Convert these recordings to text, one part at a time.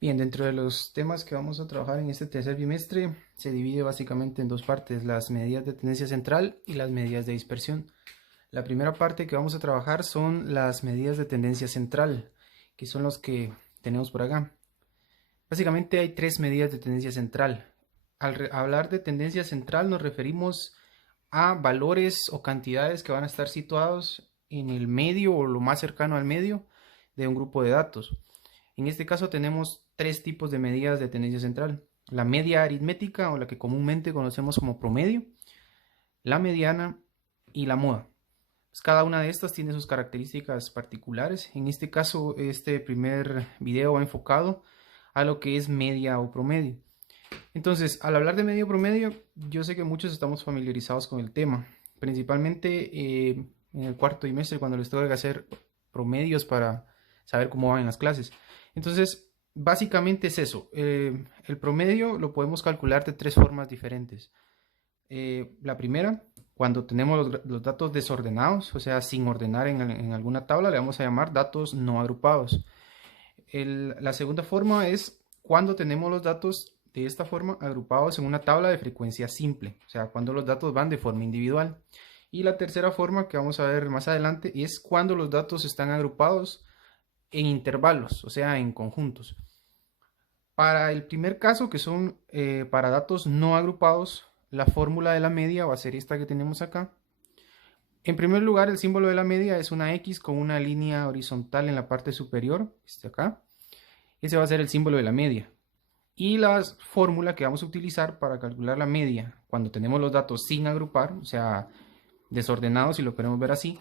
Bien, dentro de los temas que vamos a trabajar en este tercer bimestre, se divide básicamente en dos partes, las medidas de tendencia central y las medidas de dispersión. La primera parte que vamos a trabajar son las medidas de tendencia central, que son los que tenemos por acá. Básicamente hay tres medidas de tendencia central. Al hablar de tendencia central nos referimos a valores o cantidades que van a estar situados en el medio o lo más cercano al medio de un grupo de datos. En este caso tenemos tres tipos de medidas de tendencia central. La media aritmética, o la que comúnmente conocemos como promedio, la mediana y la moda. Pues cada una de estas tiene sus características particulares. En este caso, este primer video va enfocado a lo que es media o promedio. Entonces, al hablar de medio promedio, yo sé que muchos estamos familiarizados con el tema, principalmente en el cuarto trimestre cuando les tengo que hacer promedios para saber cómo van en las clases. Entonces, básicamente es eso. El promedio lo podemos calcular de tres formas diferentes. La primera, cuando tenemos los datos desordenados, o sea, sin ordenar en alguna tabla, le vamos a llamar datos no agrupados. La segunda forma es cuando tenemos los datos de esta forma agrupados en una tabla de frecuencia simple, o sea, cuando los datos van de forma individual. Y la tercera forma que vamos a ver más adelante es cuando los datos están agrupados en intervalos, o sea, en conjuntos. Para el primer caso, que son para datos no agrupados, la fórmula de la media va a ser esta que tenemos acá. En primer lugar, el símbolo de la media es una X con una línea horizontal en la parte superior, este acá. Ese va a ser el símbolo de la media. Y la fórmula que vamos a utilizar para calcular la media cuando tenemos los datos sin agrupar, o sea, desordenados si lo queremos ver así,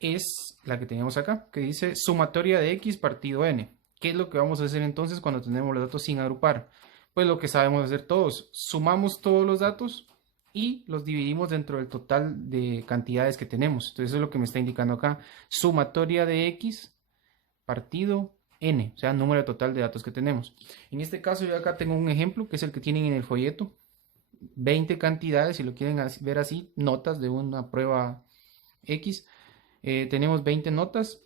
es la que tenemos acá, que dice sumatoria de X partido N. ¿Qué es lo que vamos a hacer entonces cuando tenemos los datos sin agrupar? Pues lo que sabemos hacer todos, sumamos todos los datos y los dividimos dentro del total de cantidades que tenemos. Entonces eso es lo que me está indicando acá, sumatoria de X partido N, o sea, número total de datos que tenemos. En este caso yo acá tengo un ejemplo que es el que tienen en el folleto, 20 cantidades, si lo quieren ver así, notas de una prueba X. Tenemos 20 notas.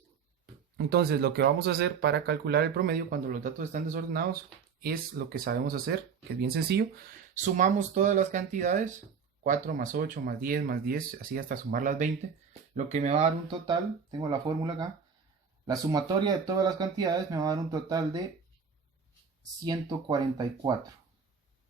Entonces lo que vamos a hacer para calcular el promedio cuando los datos están desordenados es lo que sabemos hacer, que es bien sencillo. Sumamos todas las cantidades, 4 más 8 más 10 más 10, así hasta sumar las 20, lo que me va a dar un total, tengo la fórmula acá, la sumatoria de todas las cantidades me va a dar un total de 144.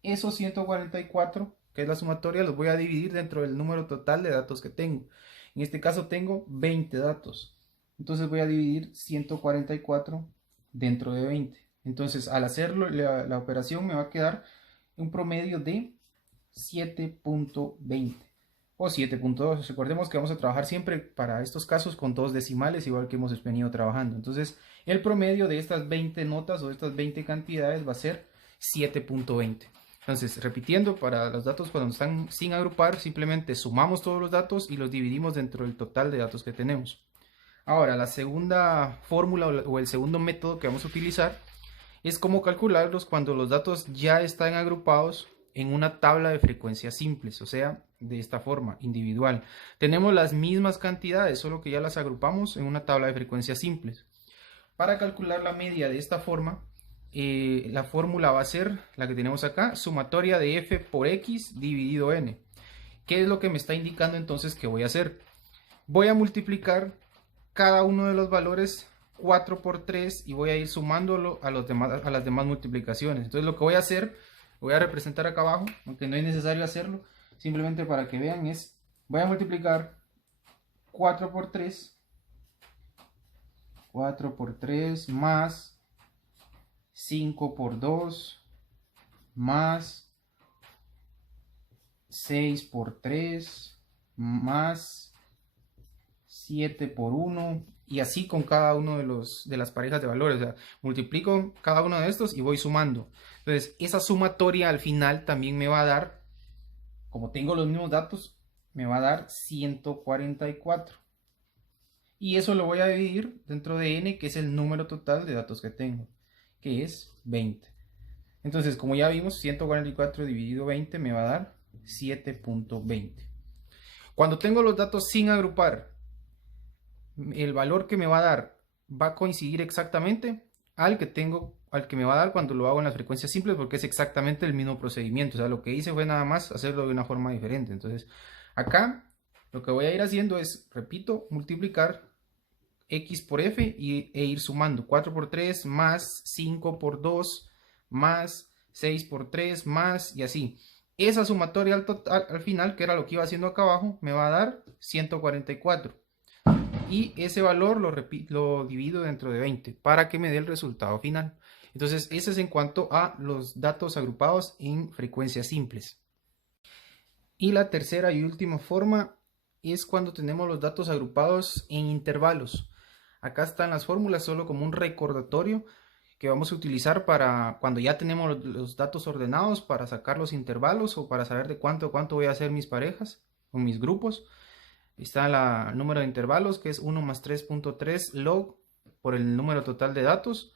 Esos 144, que es la sumatoria, los voy a dividir dentro del número total de datos que tengo. En este caso tengo 20 datos. Entonces voy a dividir 144 dentro de 20. Entonces al hacerlo, la operación me va a quedar un promedio de 7.20 o 7.2. Recordemos que vamos a trabajar siempre para estos casos con dos decimales, igual que hemos venido trabajando. Entonces el promedio de estas 20 notas o de estas 20 cantidades va a ser 7.20. Entonces, repitiendo, para los datos cuando están sin agrupar, simplemente sumamos todos los datos y los dividimos dentro del total de datos que tenemos. Ahora, la segunda fórmula o el segundo método que vamos a utilizar es cómo calcularlos cuando los datos ya están agrupados en una tabla de frecuencias simples, o sea, de esta forma, individual. Tenemos las mismas cantidades, solo que ya las agrupamos en una tabla de frecuencias simples. Para calcular la media de esta forma, la fórmula va a ser la que tenemos acá, sumatoria de f por x dividido n. ¿Qué es lo que me está indicando entonces que voy a hacer? Voy a multiplicar cada uno de los valores 4 por 3 y voy a ir sumándolo a las demás multiplicaciones. Entonces lo que voy a hacer, voy a representar acá abajo, aunque no es necesario hacerlo, simplemente para que vean es, voy a multiplicar 4 por 3 más 5 por 2 más 6 por 3 más 7 por 1 y así con cada uno de las parejas de valores. O sea, multiplico cada uno de estos y voy sumando. Entonces, esa sumatoria al final también me va a dar, como tengo los mismos datos, me va a dar 144. Y eso lo voy a dividir dentro de n, que es el número total de datos que tengo, que es 20. Entonces, como ya vimos, 144 dividido 20 me va a dar 7.20. Cuando tengo los datos sin agrupar, el valor que me va a dar va a coincidir exactamente al que tengo al que me va a dar cuando lo hago en las frecuencias simples, porque es exactamente el mismo procedimiento. O sea, lo que hice fue nada más hacerlo de una forma diferente. Entonces, acá lo que voy a ir haciendo es, repito, multiplicar x por f e ir sumando 4 por 3 más 5 por 2 más 6 por 3 más y así. Esa sumatoria al final, que era lo que iba haciendo acá abajo, me va a dar 144. Y ese valor lo divido dentro de 20 para que me dé el resultado final. Entonces, ese es en cuanto a los datos agrupados en frecuencias simples. Y la tercera y última forma es cuando tenemos los datos agrupados en intervalos. Acá están las fórmulas solo como un recordatorio que vamos a utilizar para cuando ya tenemos los datos ordenados para sacar los intervalos o para saber de cuánto voy a hacer mis parejas o mis grupos. Está el número de intervalos, que es 1 más 3.3 log por el número total de datos,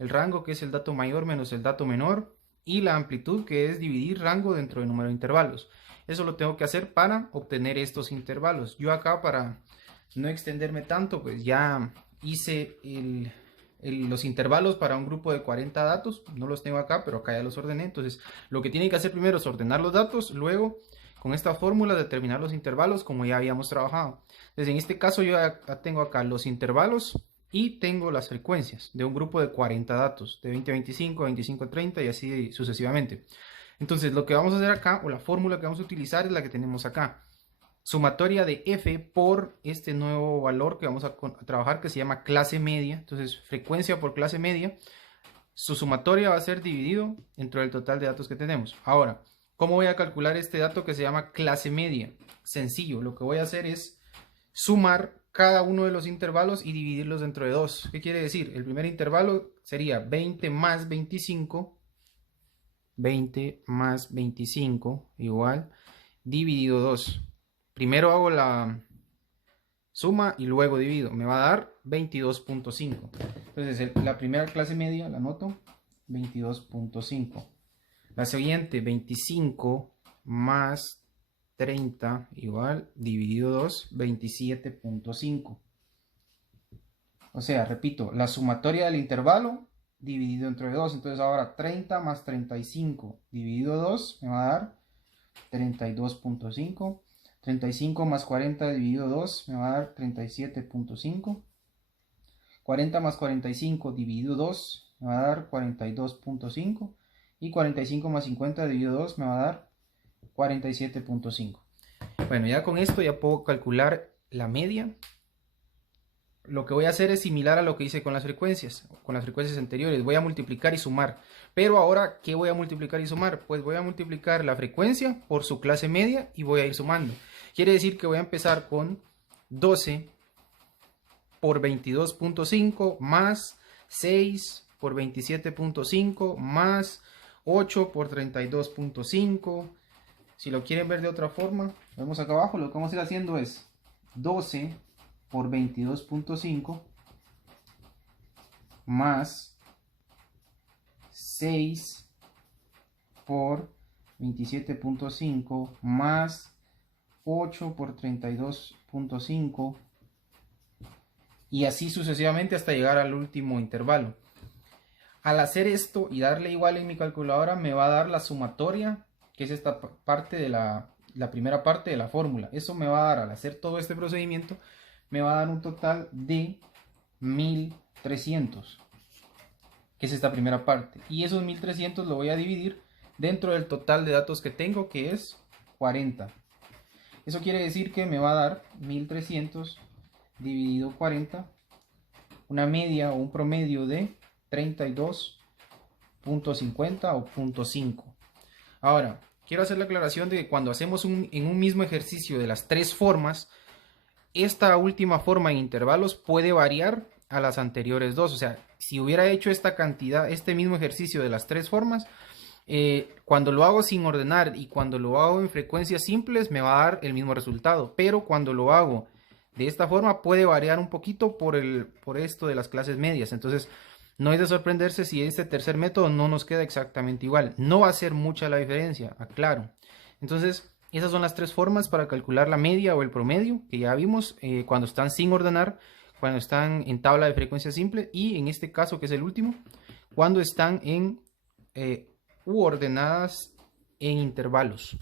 el rango, que es el dato mayor menos el dato menor, y la amplitud, que es dividir rango dentro del número de intervalos. Eso lo tengo que hacer para obtener estos intervalos. Yo acá, para no extenderme tanto, pues ya hice los intervalos para un grupo de 40 datos. No los tengo acá, pero acá ya los ordené. Entonces, lo que tienen que hacer primero es ordenar los datos, luego con esta fórmula determinar los intervalos como ya habíamos trabajado. Entonces, en este caso yo ya tengo acá los intervalos y tengo las frecuencias de un grupo de 40 datos, de 20 a 25, 25 a 30 y así sucesivamente. Entonces, lo que vamos a hacer acá, o la fórmula que vamos a utilizar, es la que tenemos acá. Sumatoria de f por este nuevo valor que vamos a trabajar, que se llama clase media. Entonces, frecuencia por clase media, su sumatoria va a ser dividido entre el total de datos que tenemos. Ahora, ¿cómo voy a calcular este dato que se llama clase media? Sencillo, lo que voy a hacer es sumar cada uno de los intervalos y dividirlos dentro de 2. ¿Qué quiere decir? El primer intervalo sería 20 más 25, 20 más 25 igual, dividido 2. Primero hago la suma y luego divido. Me va a dar 22.5. Entonces, la primera clase media la anoto, 22.5. La siguiente, 25 más 30 igual, dividido 2, 27.5. O sea, repito, la sumatoria del intervalo dividido entre 2. Entonces ahora 30 más 35 dividido 2 me va a dar 32.5. 35 más 40 dividido 2 me va a dar 37.5. 40 más 45 dividido 2 me va a dar 42.5. Y 45 más 50 dividido 2 me va a dar 47.5. Bueno, ya con esto ya puedo calcular la media. Lo que voy a hacer es similar a lo que hice con las frecuencias anteriores. Voy a multiplicar y sumar. Pero ahora, ¿qué voy a multiplicar y sumar? Pues voy a multiplicar la frecuencia por su clase media y voy a ir sumando. Quiere decir que voy a empezar con 12 por 22.5 más 6 por 27.5 más 8 por 32.5. Si lo quieren ver de otra forma, vemos acá abajo, lo que vamos a ir haciendo es 12 por 22.5 más 6 por 27.5 más 8 por 32.5 y así sucesivamente hasta llegar al último intervalo. Al hacer esto y darle igual en mi calculadora me va a dar la sumatoria, que es esta parte de la primera parte de la fórmula. Eso me va a dar, al hacer todo este procedimiento, me va a dar un total de 1300, que es esta primera parte. Y esos 1300 lo voy a dividir dentro del total de datos que tengo, que es 40. Eso quiere decir que me va a dar 1300 dividido 40, una media o un promedio de 32.50 o 0.5. Ahora, quiero hacer la aclaración de que cuando hacemos en un mismo ejercicio de las tres formas, esta última forma en intervalos puede variar a las anteriores dos. O sea, si hubiera hecho esta cantidad, este mismo ejercicio de las tres formas, cuando lo hago sin ordenar y cuando lo hago en frecuencias simples me va a dar el mismo resultado. Pero cuando lo hago de esta forma puede variar un poquito por esto de las clases medias. Entonces, no es de sorprenderse si este tercer método no nos queda exactamente igual. No va a ser mucha la diferencia, aclaro. Entonces, esas son las tres formas para calcular la media o el promedio que ya vimos cuando están sin ordenar, cuando están en tabla de frecuencia simple y en este caso, que es el último, cuando están en u ordenadas en intervalos.